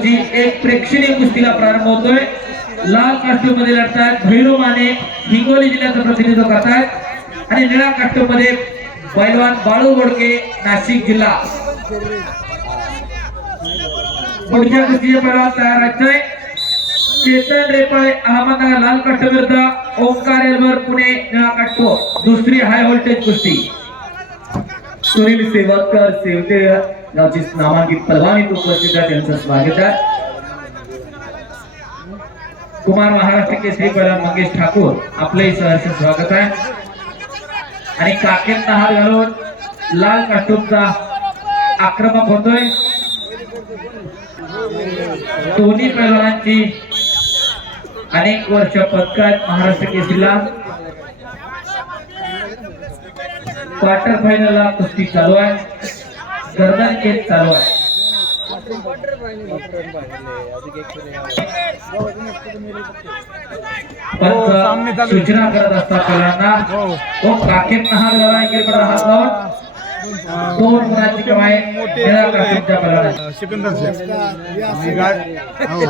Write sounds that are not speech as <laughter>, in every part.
जी एक प्रेक्षणीय कुस्तीला प्रारंभ होतोय. लाल काष्टो मध्ये लढतात भैरू माने हिंगोली जिल्ह्याचं प्रतिनिधित्व करतात आणि निळा काष्टो मध्ये पैलवान बाळू बोडके नाशिक जिल्हा. पुढच्या कुस्तीचे पैलवान तयार आहेत चेतन रेपाळे अहमदनगर लाल काष्ट विरुद्ध ओंकार एल्बर पुणे निळा काष्टो दुसरी हाय व्होल्टेज कुस्ती. सुनील सेवाकर सेवते गावची नामांकित परवानीत उपस्थित आहे त्यांचं स्वागत आहे. कुमार महाराष्ट्र केसरी पैलवान मंगेश ठाकूर आपले सहर्ष स्वागत आहे. आणि काकेत हार घालून लाल कास्टूमचा आक्रमक होतोय. दोन्ही पैलवानांची अनेक वर्ष पदकात महाराष्ट्र केसरीला. क्वार्टर फायनलला कुस्ती चालू आहे. गर्दन केस चालू आहे. सूचना करत असतात पहिल्यांदा तो काखेत हात घाला हात दोन गुणाची कमाई. सिकंदर हो.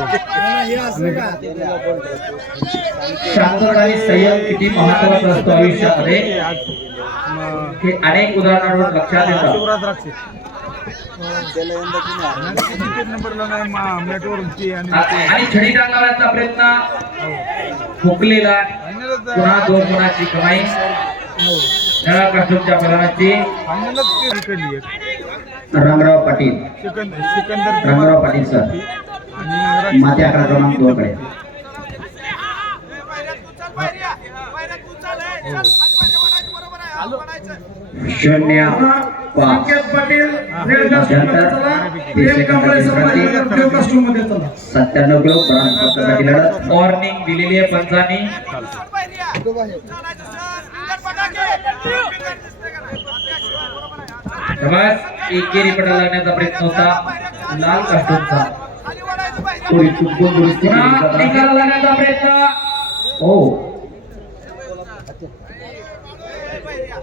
शांतता आणि संयम किती महत्त्वाचा असतो आयुष्यामध्ये हे अनेक उदाहरणांवर लक्षात येतं. मॅटवरची आणि छडी टाकण्याचा प्रयत्न फायनलच पुन्हा दोन गुणाची कमाई निळ्या कास्टूमच्या एक. रामराव पाटील सिकंदर सिकंदर रामराव पाटील सर आणि माते अकरा क्रमांक दोन कडे शून्य सत्त्याण्णव किलो पदकासाठी लढत. वॉर्निंग दिलेली आहे पंचांनी एकेरी पडा लागण्याचा प्रयत्न होता. लाल जातात. निकाल लागण्याचा प्रयत्न. हो हा.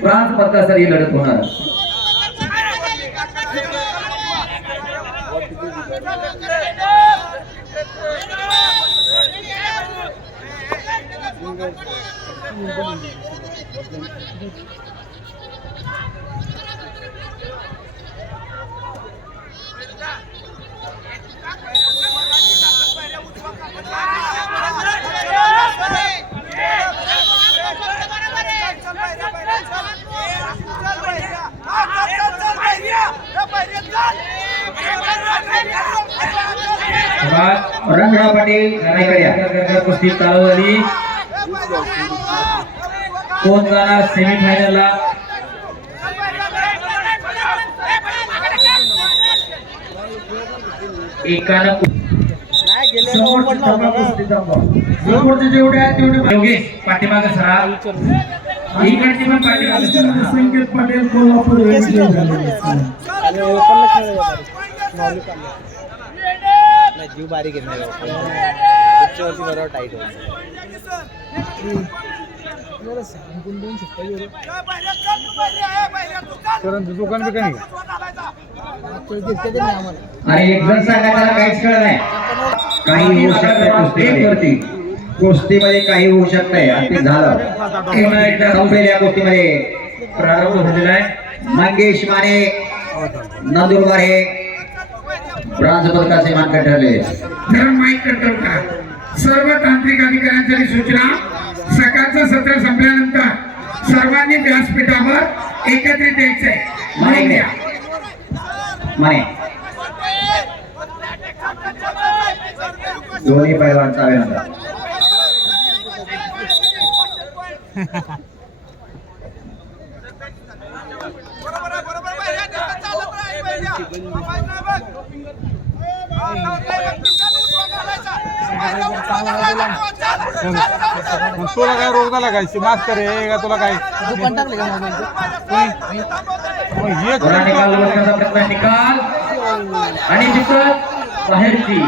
ब्रांज पदकासाठी लढत होणार रंगडा पाटील नायकड्या कुस्ती चालू झाली. कोण जाणार सेमीफायनलला एकानं समोरची जेवढे आहेत तेवढे योगेश पाठीमागे सरा. इकडची पण पाठीमागे संकेत पाटील कोल्हापूर आहेत. जीव बारीक आहे नाही पुढच्या वर्षी बरोबर टाईट बी काही? आणि एक जण सांगायला काहीच कळत नाही. काही होऊ शकतंय कुस्तीमध्ये. कुस्तीमध्ये काही होऊ शकतंय. आणि ते झालं. पुन्हा एकदा संपलेल्या कुस्तीमध्ये. प्रारंभ झालेला आहे. मंगेश माने. नंदुरबार हे. ब्रांज पदकाचे मानकर ठरले. धरण माईक कंट्रोल करा सर्व तांत्रिक अधिकाऱ्यांसाठी सूचना. सकाळचं सत्र संपल्यानंतर सर्वांनी व्यासपीठावर एकत्रित यायचंय. म्हणून या. माने. दोन्ही पैलवानचा अभिनंदन <laughs> तुला काय रोग झाला काय? मास्तर आहे का तुला काय दुकान टाकले का हे निकाल आणि तिथं बाहेरची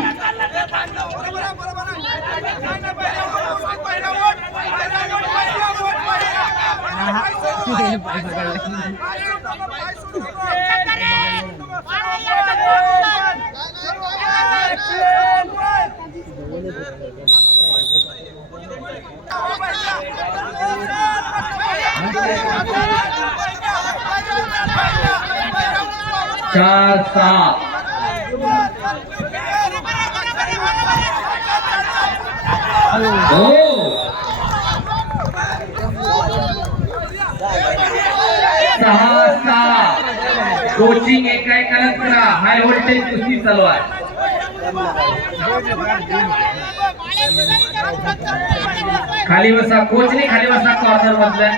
चार सहा हो. सहा सहा कोचिंग एक हाय व्होल्टेज कुस्ती चालू आहे खाली बसा कोचने खाली बसा कॉर्नर मधल्या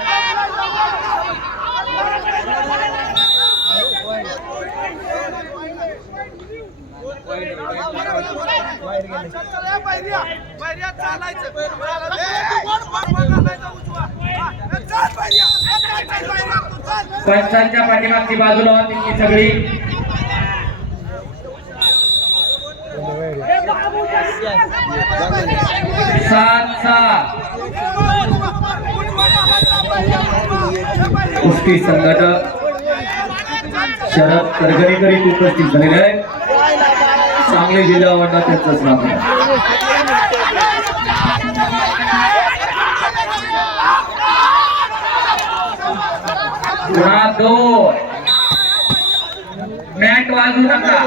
पंचांच्या पाठीमागची बाजूला होती सगळी. सात सात कुस्ती संघटक शरद करगणेकर उपस्थित झालेले आहे सांगली जिल्हा वाटा त्यांचं नाव आहे. पुन्हा दोन. मॅट वाजू नका.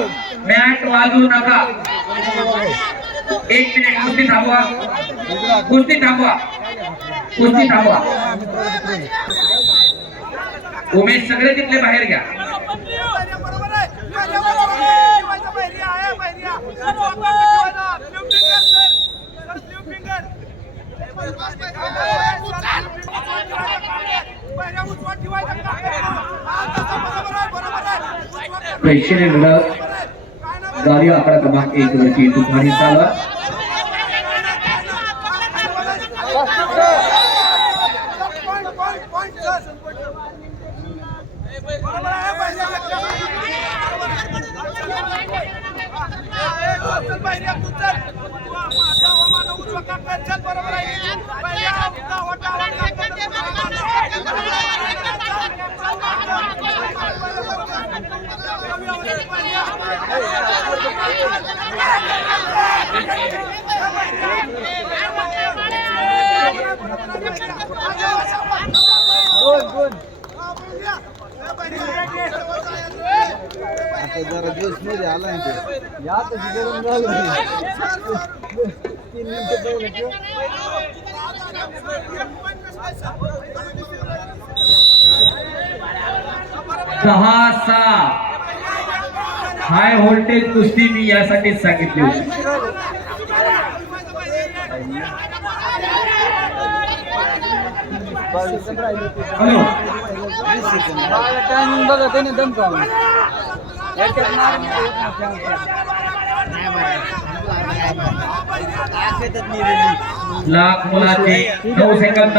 मॅट वाजू नका. एक मिनिट कुस्ती थांबवा. कुस्ती थांबवा. कुस्ती थांबवा. उमेश सगळे तिथले बाहेर घ्या. प्रेक्षणीय लढत गाडी आकडा क्रमांक एक वरची तुफानी चालवा. आता जरा दिवस मध्ये आला ते. या तशी गरम झालं. तीन मिनिटं पहिलं किंवा दहा सहा हाय व्होल्टेज कुस्ती मी यासाठीच सांगितली होती. हॅलो टायमिंग बघा त्याने दम का लाख मुलाचे नऊ सेकंद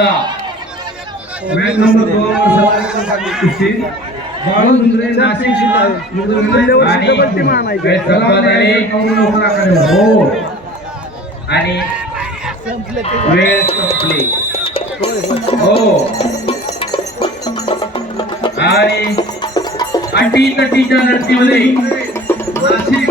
नंबर दोन बाळू नाशिक जिल्हा. आणि वेळ हो. आणि वेळ संपली. ஓ आणि अटी तटीच्या लढतीमध्ये नाशिक